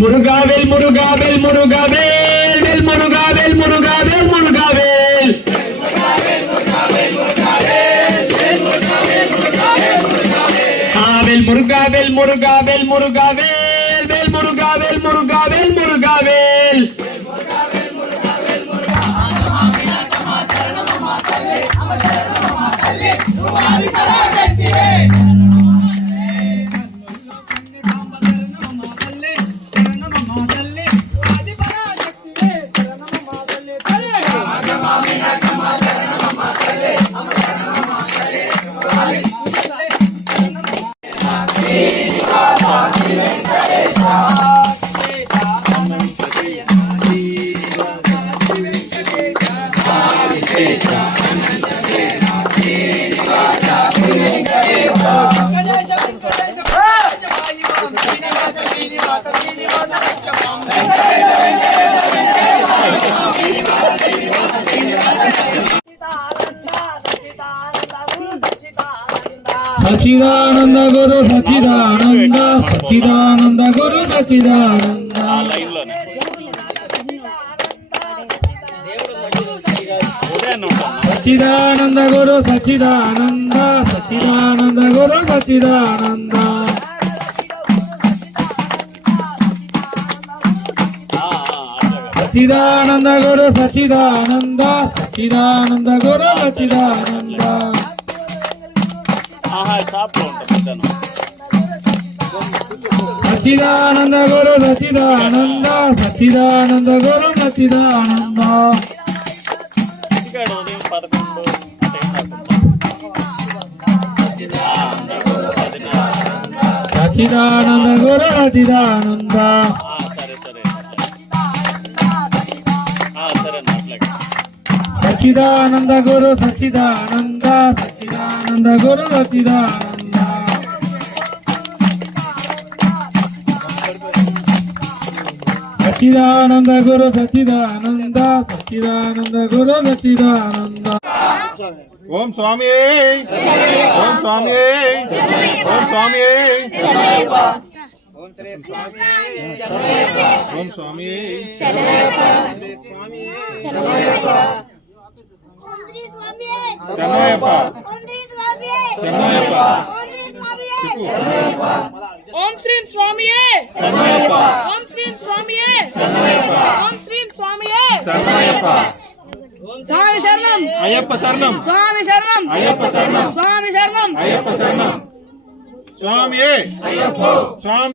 முருகாவேல் முருகாவேல் முருகாவேல் வேல் முருகாவேல் முருகாவேல் முருகாவேல் ஆவேல் முருகாவேல் முருகாவேல் முருகாவேல் வேல் முருகாவேல் முருகாவேல் முருகாவேல் सच्चिदानंद गुरु सच्चिदानंद सच्चिदानंद गुरु सच्चिदानंद सच्चिदानंद गुरु सच्चिदानंद सच्चिदानंद गुरु सच्चिदानंद सच्चिदानंद गुरु सच्चिदानंद सच्चिदानंद गुरु सच्चिदानंद सच्चिदानंद गुरु सच्चिदानंद सच्चिदानंद गुरु सच्चिदानंद सच्चिदानंद गुरु सच्चिदानंद सच्चिदानंद गुरु सच्चिदानंद सच्चिदानंद गुरु सच्चिदानंद सच्चिदानंद गुरु सच्चिदानंद सच्चिदानंद गुरु सच्चिदानंद ओम स्वामी ओम स्वामी ओम स्वामी ओम स्वामी शरणय्यप्पा शरणय्यप्पा ओम श्री स्वामिये शरणय्यप्पा ओम श्री स्वामिये शरणय्यप्पा ओम श्री स्वामिये शरणय्यप्पा स्वामी शरणम अय्यप्प शरणम स्वामी शरणम अय्यप्प शरणम स्वामी शरणम अय्यप्प शरणम स्वामिये अय्यप्पो स्वामी